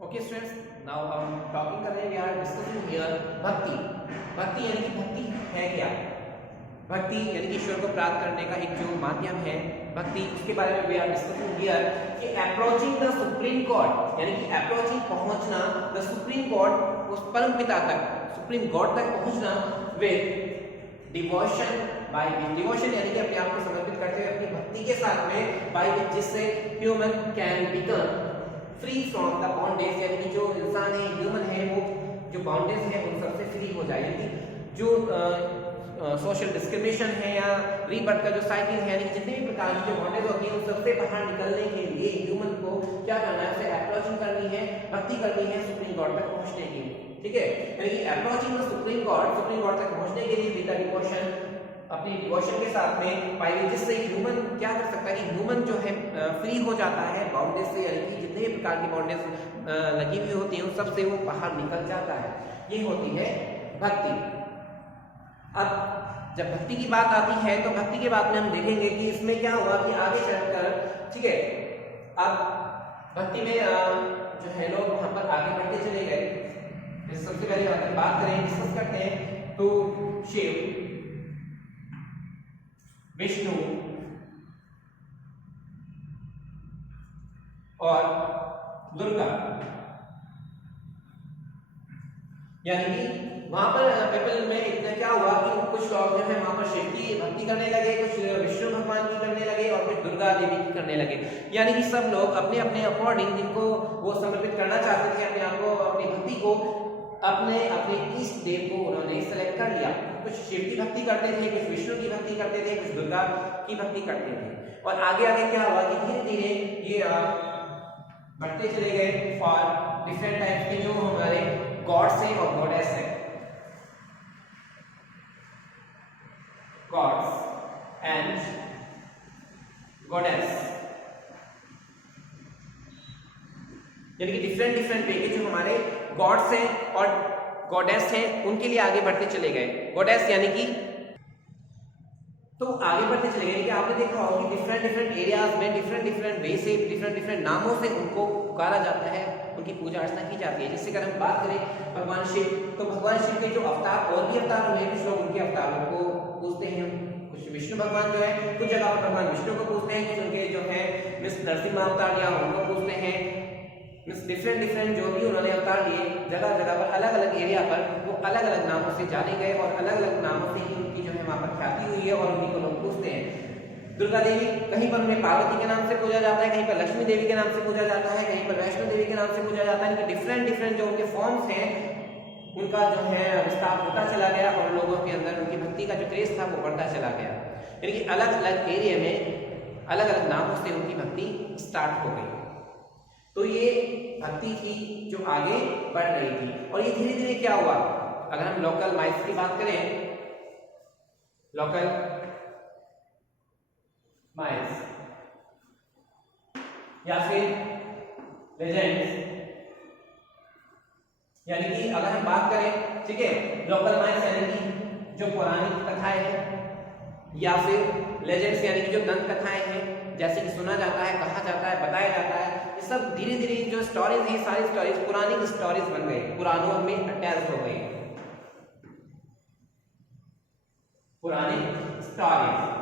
Okay students, now हम talking कर रहे हैं, वी आर डिस्कसिंग हियर भक्ति। भक्ति यानी कि भक्ति है क्या? भक्ति यानी कि ईश्वर को प्राप्त करने का एक जो माध्यम है भक्ति, उसके बारे में वी आर डिस्कसिंग हियर कि अप्रोचिंग द सुप्रीम गॉड, यानी कि अप्रोचिंग पहुंचना द सुप्रीम गॉड, उस परम पिता तक, सुप्रीम गॉड तक पहुंचना विद डिवोशन, बाय डिवोशन यानी कि अपने आप को समर्पित करते हुए अपनी भक्ति के साथ में, बाय जिससे human can become free from the bondage, यानी कि जो इंसान है, ह्यूमन है, वो जो बॉन्डेज है उन सबसे फ्री हो जाए। यानी कि जो सोशल डिस्क्रिमिनेशन है या रीबर्थ का जो साइकिल है, यानी जितने भी प्रकार की जो बॉन्डेज होती है उन सबसे बाहर निकलने के लिए ह्यूमन को क्या करना है, उसे अप्रोचिंग करनी है, भक्ति करनी है सुप्रीम गॉड तक पहुंचने के लिए। ठीक है, यानी कि approaching the supreme God, supreme God तक पहुंचने के लिए विद द डिवोशन, अपनी डिवोशन के साथ में पाई, जिससे ह्यूमन क्या कर सकता है कि ह्यूमन जो है फ्री हो जाता है बॉन्डेज से, यानी कि जितने भी प्रकार की बॉन्डेज लगी हुई होती हैं उन सब से वो बाहर निकल जाता है। ये होती है भक्ति। अब जब भक्ति की बात आती है तो भक्ति के बाद में हम देखेंगे कि इसमें क्या हुआ कि आगे चलकर, ठीक है, अब भक्ति में जो है लोग वहां पर आगे बढ़ते चले गए। सबसे पहले बात करें, डिस्कस करते हैं तो शिव, विष्णु और दुर्गा, यानी कि वहां पर पीपल में इतना क्या हुआ कि कुछ लोग जो है वहां पर शिव की भक्ति करने लगे, कुछ विष्णु भगवान की करने लगे और कुछ दुर्गा देवी की करने लगे। यानी कि सब लोग अपने अपने अकॉर्डिंग जिनको वो समर्पित करना चाहते थे अपने आप को, अपनी भक्ति को, अपने अपने इष्ट देव को उन्होंने सेलेक्ट कर लिया। कुछ शिव की भक्ति करते थे, कुछ विष्णु की भक्ति करते थे, कुछ दुर्गा की भक्ति करते थे। और आगे आगे क्या हुआ कि धीरे धीरे ये बढ़ते चले गए फॉर डिफरेंट टाइप्स के जो हमारे गॉड्स हैं और गॉडेस हैं, गॉड्स एंड गॉडेस, यानी कि डिफरेंट डिफरेंट वे के जो हमारे गॉड्स हैं और गॉडेस हैं उनके लिए आगे बढ़ते चले गए। गॉडेस यानी कि तो आगे बढ़ते चले गए कि आपने देखा होगा कि डिफरेंट डिफरेंट एरियाज में डिफरेंट डिफरेंट वे से, डिफरेंट डिफरेंट नामों से उनको पुकारा जाता है, उनकी पूजा अर्चना की जाती है। जिससे अगर हम बात करें भगवान शिव, तो भगवान शिव के जो अवतार और भी अवतार हुए, कुछ लोग उनके अवतारों को पूजते हैं, कुछ विष्णु भगवान जो है कुछ जगह पर भगवान विष्णु को पूजते हैं, कुछ उनके जो है नरसिम्हा अवतार या उनको पूजते हैं। डिफरेंट डिफरेंट जो भी उन्होंने अवतार लिए जगह जगह पर, अलग अलग एरिया पर वो अलग अलग नामों से जाने गए और अलग अलग नामों से ही उनकी जो है वहां पर ख्याति हुई है और उन्हीं को लोग पूजते हैं। दुर्गा देवी कहीं पर उन्हें पार्वती के नाम से पूजा जाता है, कहीं पर लक्ष्मी देवी के नाम से पूजा जाता है, कहीं पर वैष्णो देवी के नाम से पूजा जाता है। डिफरेंट डिफरेंट जो उनके फॉर्म्स हैं उनका जो है विस्तार होता चला गया और लोगों के अंदर उनकी भक्ति का जो क्रेज था वो बढ़ता चला गया। यानी कि अलग अलग एरिया में अलग अलग नामों से उनकी भक्ति स्टार्ट हो गई। तो ये भक्ति थी जो आगे बढ़ रही थी। और ये धीरे धीरे क्या हुआ, अगर हम लोकल माइथ्स की बात करें, लोकल माइथ्स या फिर लेजेंड्स, यानी कि अगर हम बात करें, ठीक है, लोकल माइथ्स यानी कि जो पौराणिक कथाएं हैं, या फिर लेजेंड्स यानी कि जो दंत कथाएं हैं, जैसे कि सुना जाता है, कहा जाता है, बताया जाता है, ये सब धीरे धीरे जो स्टोरीज हैं, सारी स्टोरीज पुरानी स्टोरीज बन गई, पुराणों में अटैच हो गई, पुरानी स्टोरीज।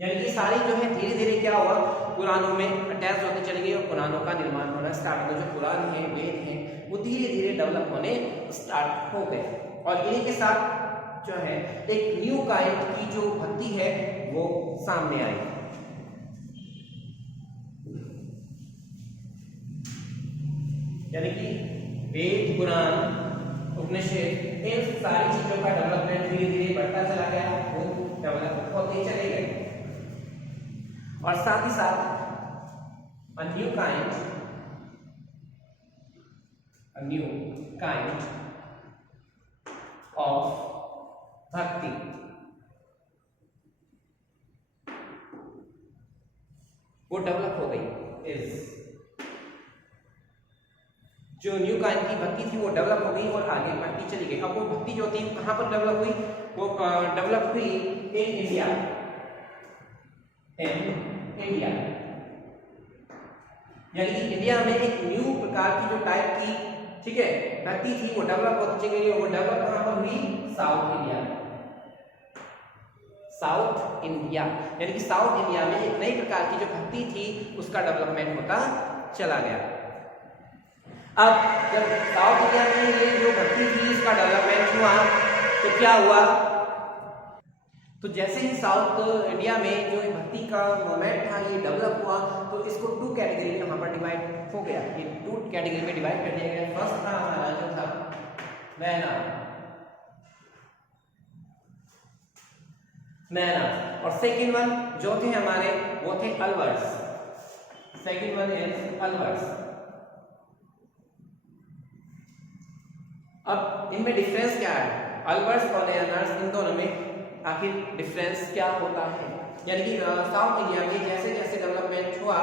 यानी कि सारी जो है धीरे धीरे क्या हुआ, पुराणों में अटैच होते चली गई और पुराणों का निर्माण होना स्टार्ट हो। जो पुराण है, वेद हैं, वो धीरे धीरे डेवलप होने स्टार्ट हो गए और इन्हीं के साथ जो है एक न्यू काइंड की जो भक्ति है वो सामने आई। यानी कि वेद, पुराण, उपनिषद, इन सारी चीजों का डेवलपमेंट धीरे धीरे बढ़ता चला गया, वो डेवलप होते चले गए। और साथ ही साथ a new kind of भक्ति, वो डेवलप हो गई। इज जो न्यू काइंड की भक्ति थी वो डेवलप हो गई और आगे बढ़ती चली गई। अब वो भक्ति जो थी कहां पर डेवलप हुई, वो डेवलप हुई इन इंडिया, इन इंडिया। यानी कि इंडिया में एक न्यू प्रकार की जो टाइप की, ठीक है, भक्ति थी वो डेवलप होती गई, और वो डेवलप कहां पर हुई? साउथ इंडिया में। साउथ इंडिया यानी कि साउथ इंडिया में एक नई प्रकार की जो भक्ति थी उसका डेवलपमेंट होता चला गया। अब जब साउथ इंडिया में ये जो भक्ति थी इसका डेवलपमेंट हुआ तो क्या हुआ? तो जैसे ही साउथ इंडिया में जो भक्ति का मोमेंट था ये डेवलप हुआ तो इसको टू कैटेगरी में वहां पर डिवाइड हो गया, ये टू कैटेगरी में डिवाइड कर दिया गया। फर्स्ट था हमारा जो था नैना, और सेकंड वन जो थे हमारे वो थे Alvars. Second one is Alvars. अब इनमें डिफरेंस क्या है? अलवर्स और नैनार्स, इन दोनों में आखिर डिफरेंस क्या होता है? यानी कि साउथ इंडिया में जैसे जैसे डेवलपमेंट हुआ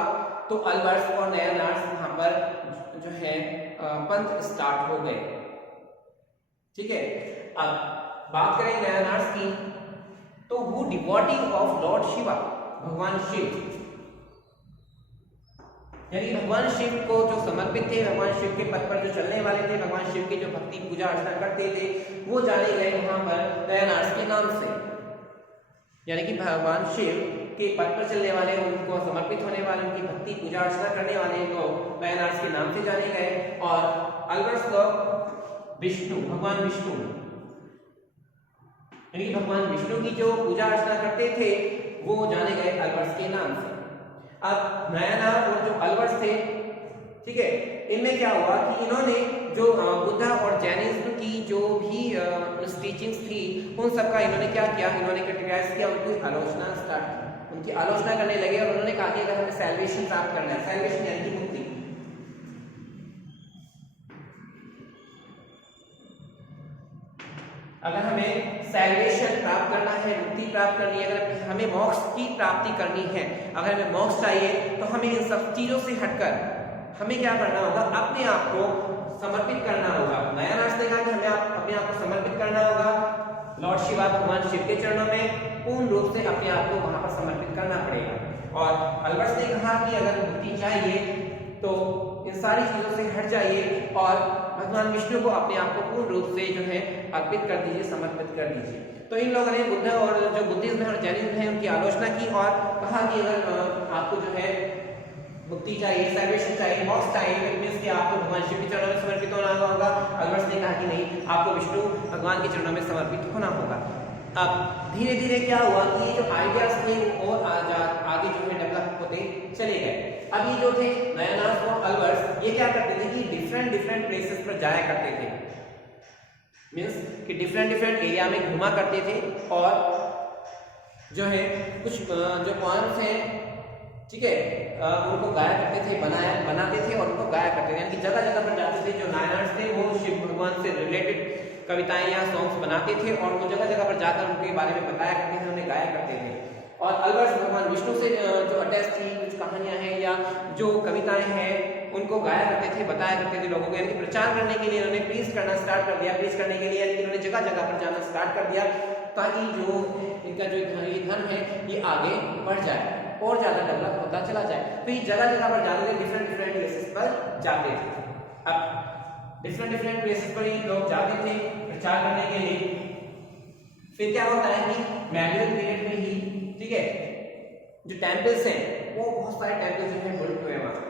तो अलवर्स और नैनार्स यहाँ पर जो है पंथ स्टार्ट हो गए, ठीक है। अब बात करें नैनार्स की तो वो डिवोटी ऑफ लॉर्ड शिवा, भगवान शिव, यानी भगवान शिव को जो समर्पित थे, भगवान शिव के पथ पर जो चलने वाले थे, भगवान शिव की जो भक्ति पूजा अर्चना करते थे वो जाने गए वहां पर नैनार्स के नाम से। यानी कि भगवान शिव के पथ पर चलने वाले, उनको समर्पित होने वाले, उनकी भक्ति पूजा अर्चना करने वाले लोग नैनार्स के नाम से जाने गए, और अलवर्स लोग विष्णु, भगवान विष्णु, यानी कि भगवान विष्णु की जो पूजा अर्चना करते थे वो जाने गए अलवर्स के नाम से। अब नैनार और जो अलवर्स थे, ठीक है, इनमें क्या हुआ कि इन्होंने जो बुद्धा और जैनिज्म की जो भी टीचिंग्स थी उन सब का इन्होंने क्या किया, इन्होंने क्रिटिसाइज किया, उनकी आलोचना स्टार्ट की, उनकी आलोचना करने लगे, और उन्होंने कहा कि अगर हमें सैल्वेशन प्राप्त करना है, सैल्वेशन यानी कि मुक्ति, अगर हमें सैल्वेशन प्राप्त करना है, मुक्ति प्राप्त करनी है, अगर हमें मोक्ष की प्राप्ति करनी है, अगर हमें मोक्ष चाहिए तो हमें इन सब चीजों से हटकर हमें क्या करना होगा? अपने आप को समर्पित करना होगा। नया रास्ते का कि हमें अपने आप को समर्पित करना होगा लॉर्ड शिवा, भगवान शिव के चरणों में पूर्ण रूप से अपने आप को वहां पर समर्पित करना पड़ेगा। और अलवर्स ने कहा कि अगर मुक्ति चाहिए तो इन सारी चीजों से हट जाइए और भगवान विष्णु को अपने आप को पूर्ण रूप से जो है अर्पित कर दीजिए, समर्पित कर दीजिए। तो इन लोगों ने बुद्ध और जो बुद्धिज्म है और जैनिज्म है उनकी आलोचना की और कहा कि अगर आपको जो है मुक्ति चाहिए, सैल्वेशन चाहिए, मोक्ष चाहिए, इट मींस कि आपको भगवान शिव के चरणों में समर्पित होना होगा। अलवर्स ने कहा कि नहीं, आपको विष्णु भगवान के चरणों में समर्पित होना होगा। अब धीरे धीरे क्या हुआ कि ये जो आइडियाज थे वो और आगे जो है डेवलप होते चले गए। अब ये जो थे नयनार्स और अलवर्स, ये क्या करते थे कि डिफरेंट प्लेसेस पर जाया करते थे, मींस कि डिफरेंट एरिया में घुमा करते थे और जो है कुछ जो पोएम्स हैं, ठीक है, उनको गाया करते थे, बनाते थे और उनको गाया करते थे। यानी कि जगह जगह पर जाते थे। जो नयनार्स थे वो शिव भगवान से रिलेटेड कविताएं या सॉन्ग्स बनाते थे और वो जगह जगह पर जाकर उनके बारे में बताया करते थे, उन्हें गाया करते थे। और अलवर्स भगवान विष्णु से जो अटैच थी, कुछ कहानियां हैं या जो कविताएं हैं उनको गाया करते थे, बताया करते थे लोगों को। यानी कि प्रचार करने के लिए इन्होंने प्रीच करना स्टार्ट कर दिया। प्रीच करने के लिए यानी कि इन्होंने जगह जगह पर जाना स्टार्ट कर दिया ताकि जो इनका जो धर्म है ये आगे बढ़ जाए और ज्यादा डेवलप होता चला जाए। तो ये जगह जगह पर जाते थे, डिफरेंट प्लेसेस पर जाते थे। अब डिफरेंट प्लेसेस पर ये लोग जाते थे प्रचार करने के लिए। फिर क्या होता है कि मेडिवल पीरियड में ही, ठीक है, जो टेम्पल्स हैं वो बहुत सारे टेम्पल्स जो है बिल्ड हुए वहां।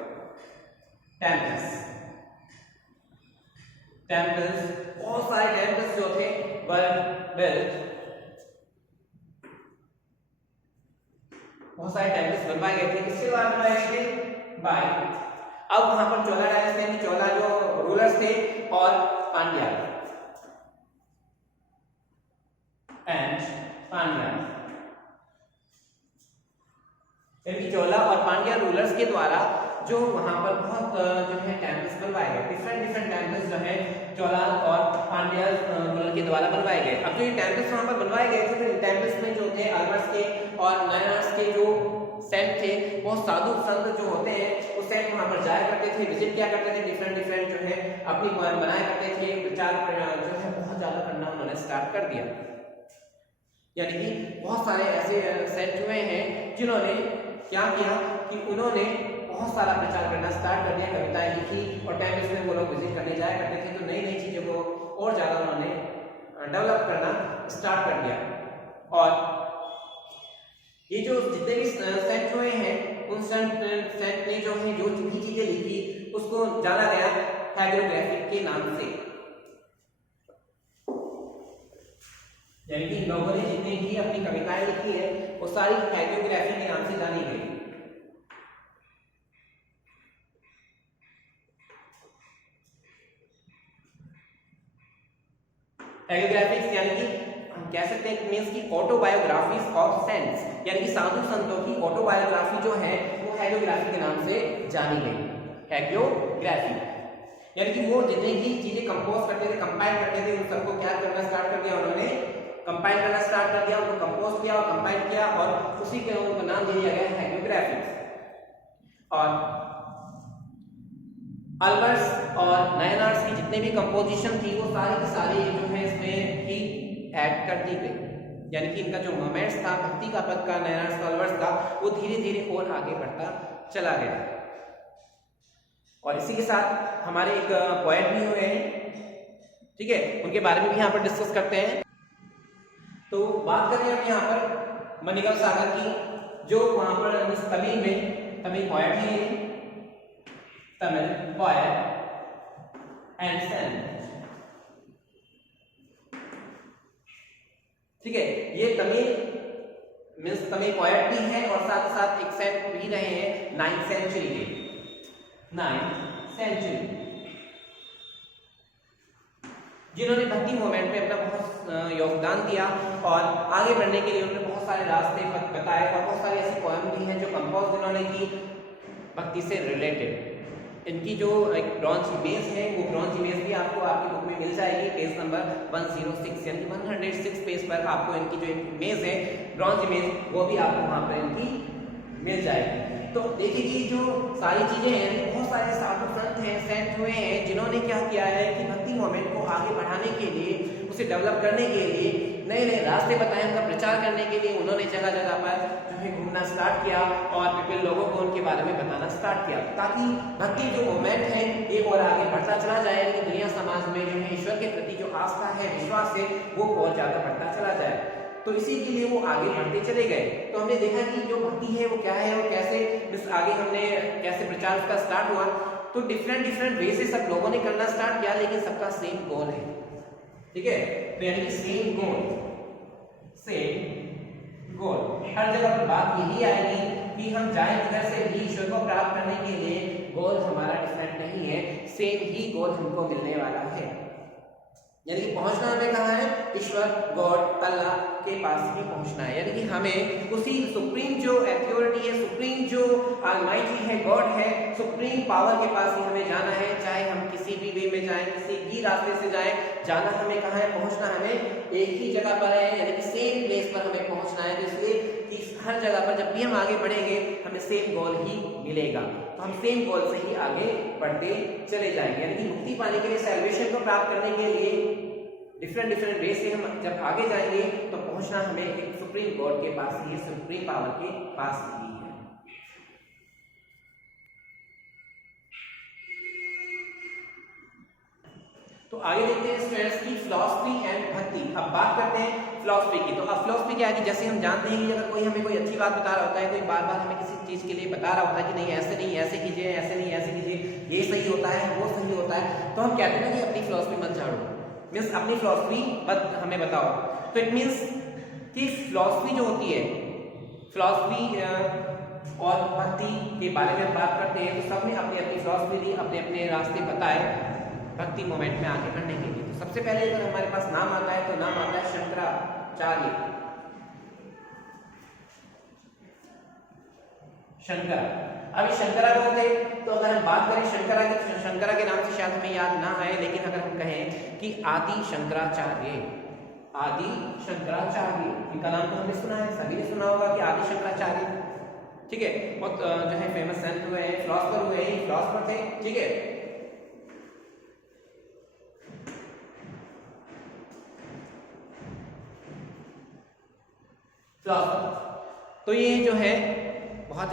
टेम्पल्स बहुत सारे टेम्पल्स जो थे बहुत सारे टेम्पल्स बनवाए गए थे। किसके द्वारा बनवाए गए थे? बाय अब वहां पर चोला डायनेस्टी, चोला जो रूलर्स थे और पांड्या यानी चोला और पांड्या रूलर्स के द्वारा जो वहां पर बहुत जो है टेम्पल्स बनवाए गए। डिफरेंट टेम्पल्स जो है चोला और पांड्या रूलर के द्वारा बनवाए गए। अब जो ये टेम्पल्स वहां पर बनवाए गए थे, तो टेम्पल्स में जो थे अलवर्स के और नयनार्स के जो सेंट थे, बहुत साधु संत जो होते हैं वो सेंट वहां पर जाया करते थे, विजिट किया करते थे, डिफरेंट जो है अपनी बनाया करते थे। प्रचार जो है बहुत ज्यादा करना उन्होंने स्टार्ट कर दिया। यानी कि बहुत सारे ऐसे सेंट हुए हैं जिन्होंने क्या किया कि उन्होंने बहुत सारा प्रचार करना स्टार्ट कर दिया, कविताएं लिखी और टेम्पल्स में वो लोग विजिट करने जाया करते थे, तो नई नई चीज़ों को और ज़्यादा उन्होंने डेवलप करना स्टार्ट कर दिया। और ये जो जितने भी सेंट हुए हैं उन सेंट ने जो है जो भी चीज़ें लिखी उसको जाना गया हैगियोग्राफी के नाम से, यानी कि लोगों ने जितने भी अपनी कविताएं लिखी है वो सारी हैगियोग्राफी के नाम से जानी गई। हैगियोग्राफिक्स यानी कि हम कह सकते हैं मींस की ऑटोबायोग्राफीज ऑफ सेंट्स, यानी कि साधु संतों की ऑटोबायोग्राफी जो है वो हैगियोग्राफी के नाम से जानी गई। हैगियोग्राफी यानी कि वो जितने भी चीजें कंपोज करते थे, कंपाइल करते थे, उन सबको क्या करना स्टार्ट कर दिया उन्होंने, कंपाइल करना स्टार्ट कर दिया, उनको कंपोज किया और कंपाइल किया और उसी के उनको नाम दे दिया गया हैगियोग्राफिक्स। और अल्बर्ट्स और नयनार्स की जितने भी कंपोजिशन थी वो सारी की सारी जो है इसमें ही ऐड कर दी गई, यानी कि इनका जो मोमेंट्स था भक्ति का पद का, नयनार्स का, अल्बर्ट्स का, वो धीरे धीरे और आगे बढ़ता चला गया। और इसी के साथ हमारे एक पोएट भी हुए हैं, ठीक है, उनके बारे में भी यहाँ पर डिस्कस करते हैं। तो बात करें हम यहाँ पर मणिगल सागर की, जो वहां पर तमिल में तमिल पोएट है, तमिल पोएट एंड सेंट, ठीक है, ये तमिल मीन्स तमिल पोएट भी है और साथ साथ एक सेंट भी रहे हैं 9th सेंचुरी के, 9th सेंचुरी, जिन्होंने भक्ति मूवमेंट में अपना बहुत योगदान दिया और आगे बढ़ने के लिए उन्होंने बहुत सारे रास्ते बताए और बहुत सारी ऐसी पोएम भी हैं जो कंपोज इन्होंने की भक्ति से रिलेटेड। इनकी जो एक ब्रॉन्ज इमेज है वो ब्रॉन्ज इमेज भी आपको आपकी बुक में मिल जाएगी, पेज नंबर 106 यानी 106 पेज पर आपको इनकी जो एक इमेज है ब्रॉन्ज इमेज वो भी आपको वहां पर इनकी मिल जाएगी। तो देखिए कि जो सारी चीजें हैं, बहुत सारे साधु संत हैं, सेंट हुए हैं, जिन्होंने क्या किया है कि भक्ति मूवमेंट को आगे बढ़ाने के लिए, उसे डेवलप करने के लिए नए नए रास्ते बताए, उनका प्रचार करने के लिए उन्होंने जगह जगह पर जो है घूमना स्टार्ट किया और विभिन्न लोगों को उनके बारे में बताना स्टार्ट किया, ताकि भक्ति जो मूवमेंट है ये और आगे बढ़ता चला जाए, कि दुनिया समाज में जो है ईश्वर के प्रति जो आस्था है, विश्वास है, वो और ज्यादा बढ़ता चला जाए। तो इसी के लिए वो आगे बढ़ते चले गए। तो हमने देखा कि जो भक्ति है वो क्या है और कैसे इस आगे हमने कैसे प्रचार उसका स्टार्ट हुआ। तो डिफरेंट वे से सब लोगों ने करना स्टार्ट किया, लेकिन सबका सेम गोल है, ठीक है, तो यानी कि सेम गोल हर जगह पर बात यही आएगी कि हम जाए इधर से भी ईश्वर को प्राप्त करने के लिए गोल हमारा डिफरेंट नहीं है, सेम ही गोल हमको मिलने वाला है। यानी कि पहुंचना हमें कहाँ है, ईश्वर गॉड अल्लाह के पास ही पहुंचना है, यानी कि हमें उसी सुप्रीम जो अथॉरिटी है, सुप्रीम जो ऑलमाइटी है, गॉड है, सुप्रीम पावर के पास ही हमें जाना है। चाहे हम किसी भी वे में जाएं, किसी भी रास्ते से जाएं, जाना हमें कहाँ है, पहुंचना हमें एक ही जगह पर है, यानी कि सेम प्लेस पर हमें पहुंचना है। तो इसलिए हर जगह पर जब भी हम आगे बढ़ेंगे हमें सेम गोल ही मिलेगा, तो हम सेम गोल से ही आगे बढ़ते चले जाएंगे। यानी कि मुक्ति पाने के लिए, सैल्वेशन को प्राप्त करने के लिए डिफरेंट वे से हम जब आगे जाएंगे तो पहुंचना हमें एक सुप्रीम गॉड के पास ही, सुप्रीम पावर के पास ही है। तो आगे देखते हैं स्टूडेंट्स की फिलॉसफी एंड भक्ति। अब बात करते हैं फिलॉसफी की। तो अब फिलॉसफी क्या है कि जैसे हम जानते हैं कि अगर कोई हमें कोई अच्छी बात बता रहा होता है, कोई बार बार हमें किसी चीज के लिए बता रहा होता है कि नहीं ऐसे नहीं, ऐसे कीजिए, ऐसे नहीं, ऐसे कीजिए, ये सही होता है, वो सही होता है, तो हम कहते हैं कि अपनी फिलॉसफी मत झाड़ो, मीन्स अपनी फिलॉसफी मत हमें बताओ। तो इट मीन्स कि फिलॉसफी जो होती है, फिलॉसफी और भक्ति के बारे में बात करते हैं, तो सब ने अपनी अपनी फिलॉसफी दी, अपने अपने रास्ते बताए भक्ति मोमेंट में आगे बढ़ने के लिए। तो सबसे पहले अगर हमारे पास नाम आता है तो नाम आता है शंकराचार्य। शंकरा, अभी शंकरा कौन थे? तो अगर हम बात करें शंकरा के नाम से शायद हमें याद ना आए, लेकिन अगर हम कहें कि आदि शंकराचार्य, आदि शंकराचार्य, इनका नाम तो हमने सुना है, सभी ने सुना होगा कि आदि शंकराचार्य, ठीक है, बहुत जो है फेमस संत हुए हैं, फिलोसोफर हुए हैं, फिलोसोफर थे, ठीक है। फिलोसोफर, तो ये जो है बहुत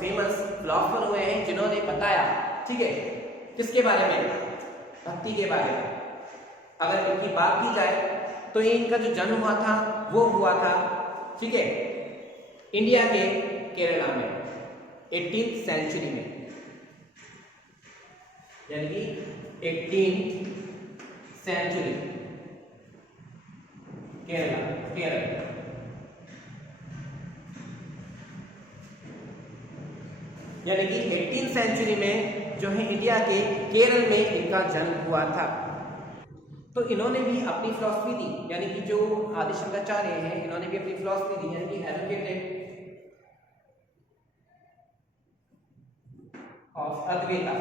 फेमस फिलोसोफर हुए हैं जिन्होंने बताया, ठीक है, किसके बारे में, भक्ति के बारे में। अगर इनकी बात की जाए तो ये इनका जो जन्म हुआ था वो हुआ था, ठीक है, इंडिया के केरला में 18th सेंचुरी में, यानी कि 18th सेंचुरी, केरल। यानी कि 18th सेंचुरी में जो है इंडिया के केरल में इनका जन्म हुआ था। तो इन्होंने भी अपनी फिलॉसफी दी, यानी कि जो आदि शंकराचार्य हैं इन्होंने भी अपनी फिलॉसफी दी, यानी कि एडवोकेटेड ऑफ अद्वैता,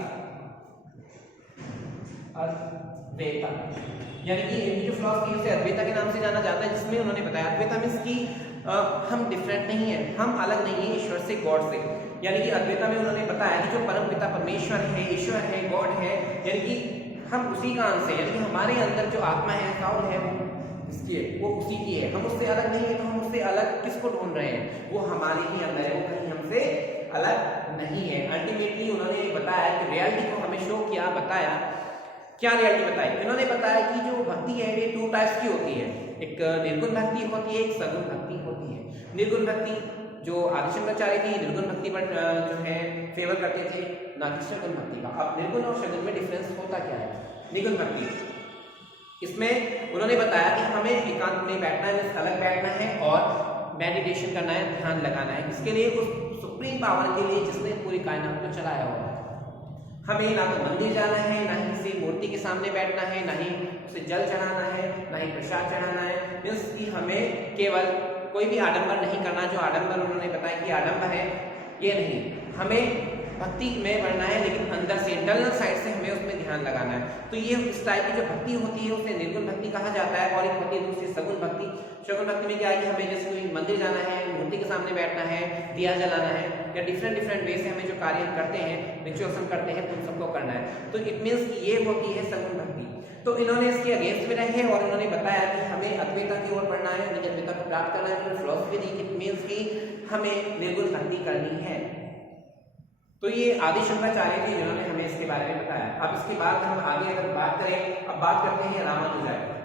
यानी कि इनकी जो फिलॉसफी है उसे अद्वैता के नाम से जाना जाता है, जिसमें उन्होंने बताया अद्वैता मींस कि हम डिफरेंट नहीं है, हम अलग नहीं है ईश्वर से, गॉड से। यानी कि अद्वैता में उन्होंने बताया कि जो परम पिता परमेश्वर है, ईश्वर है, गॉड है, यानी कि हम उसी का अंश है, यानी कि हमारे अंदर जो आत्मा है, साउल है, वो उसी की है, हम उससे अलग नहीं है। तो हम उससे अलग किसको ढूंढ रहे हैं, वो हमारे ही अंदर है, वो कहीं हमसे अलग नहीं है। अल्टीमेटली उन्होंने बताया कि रियलिटी को हमें शो किया, बताया क्या रियलिटी बताई, इन्होंने बताया कि जो भक्ति है ये 2 टाइप्स की होती है, एक निर्गुण भक्ति होती है, एक सगुण भक्ति होती है। निर्गुण भक्ति जो आदि शंकराचार्य थी निर्गुण भक्ति पर जो है फेवर करते थे, ना कि सगुण भक्ति का। अब निर्गुण और सगुण में डिफरेंस होता क्या है? निर्गुण भक्ति, इसमें उन्होंने बताया कि हमें एकांत में बैठना है, अलग बैठना है और मेडिटेशन करना है, ध्यान लगाना है। इसके लिए उस सुप्रीम पावर के लिए जिसने पूरी कायनात को चलाया हुआ है, हमें ना तो मंदिर जाना है, ना ही किसी मूर्ति के सामने बैठना है, ना ही उसे जल चढ़ाना है, ना ही प्रसाद चढ़ाना है। मीन्स कि हमें केवल कोई भी आडंबर नहीं करना, जो आडंबर उन्होंने बताया कि आडंबर है ये नहीं, हमें भक्ति में बढ़ना है, लेकिन अंदर से इंटरनल साइड से हमें उसमें ध्यान लगाना है। तो ये इस टाइप की जो भक्ति होती है उसे निर्गुण भक्ति कहा जाता है। और एक होती है दूसरी सगुण भक्ति। सगुण भक्ति में क्या है कि हमें जैसे कोई मंदिर जाना है, मूर्ति के सामने बैठना है, दिया जलाना है, या डिफरेंट वे से हमें जो कार्य करते हैं, रिचुअल्स हम करते हैं, उन सबको करना है। तो इट मीन्स कि ये होती है सगुण भक्ति। तो इन्होंने इसके अगेंस्ट में रहे और इन्होंने बताया कि हमें अद्वैता की ओर बढ़ना है, यानी अद्वैता को प्राप्त करना है। इन्होंने फिलॉसफी दी, इट मीन्स कि हमें निर्गुण भक्ति करनी है। तो ये आदि शंकराचार्य थे जिन्होंने हमें इसके बारे में बताया। अब इसके बाद हम आगे अगर बात करें, अब बात करते हैं रामानुजाचार्य।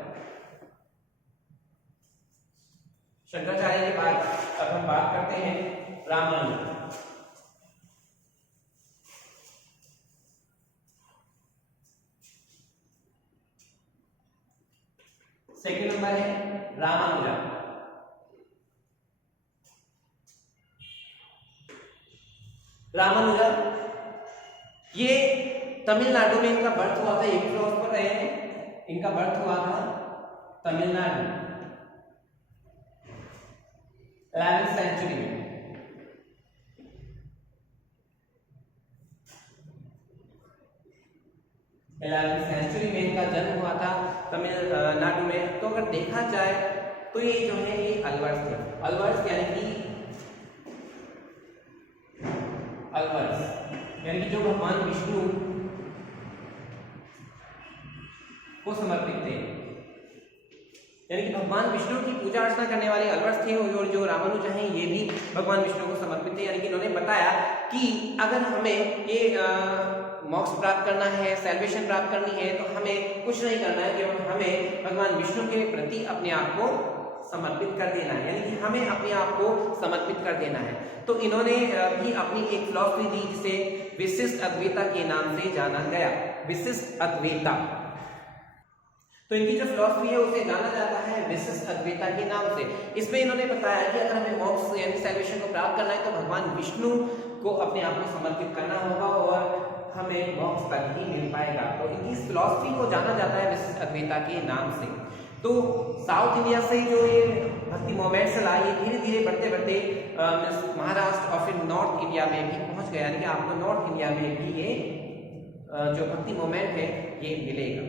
शंकराचार्य के बाद अब हम बात करते हैं रामानुज। सेकंड नंबर है रामानुजा। रामानुजा ये तमिलनाडु में इनका बर्थ हुआ था, ये भी फिलोसोफर रहे हैं। इनका बर्थ हुआ था तमिलनाडु 11th सेंचुरी में। सेंचुरी में इनका जन्म हुआ था तमिलनाडु में। तो अगर देखा जाए तो ये जो है ये अलवर्स थे। अलवर्स यानी कि जो भगवान विष्णु को समर्पित थे, यानी कि भगवान विष्णु की पूजा अर्चना करने वाले अलवर्स थे। और जो रामानुजा हैं ये भी भगवान विष्णु को समर्पित थे। यानी कि इन्होंने बताया कि अगर हमें ये मोक्ष प्राप्त करना है, सैल्वेशन प्राप्त करनी है, तो हमें कुछ नहीं करना है, केवल हमें भगवान विष्णु के प्रति अपने आप को समर्पित कर देना है, यानी कि हमें अपने आप को समर्पित कर देना है। तो इन्होंने भी अपनी एक फिलॉसफी दी जिसे विशिष्ट अद्वैता के नाम से जाना गया, विशिष्ट अद्वैता। तो इनकी जो फिलॉसफी है उसे जाना जाता है विशिष्ट अद्वैता के नाम से। इसमें इन्होंने बताया कि अगर हमें मोक्ष यानी सैल्वेशन को प्राप्त करना है तो भगवान विष्णु को अपने आप को समर्पित करना होगा और हमें मोक्ष तक ही मिल पाएगा। तो इनकी इस फिलॉसफी को जाना जाता है विशिष्ट अद्वैता के नाम से। तो साउथ इंडिया से जो ये भक्ति मूवमेंट चला, ये धीरे धीरे बढ़ते बढ़ते महाराष्ट्र और फिर नॉर्थ इंडिया में भी पहुंच गया, यानी कि आपको नॉर्थ इंडिया में भी ये जो भक्ति मूवमेंट है ये मिलेगा।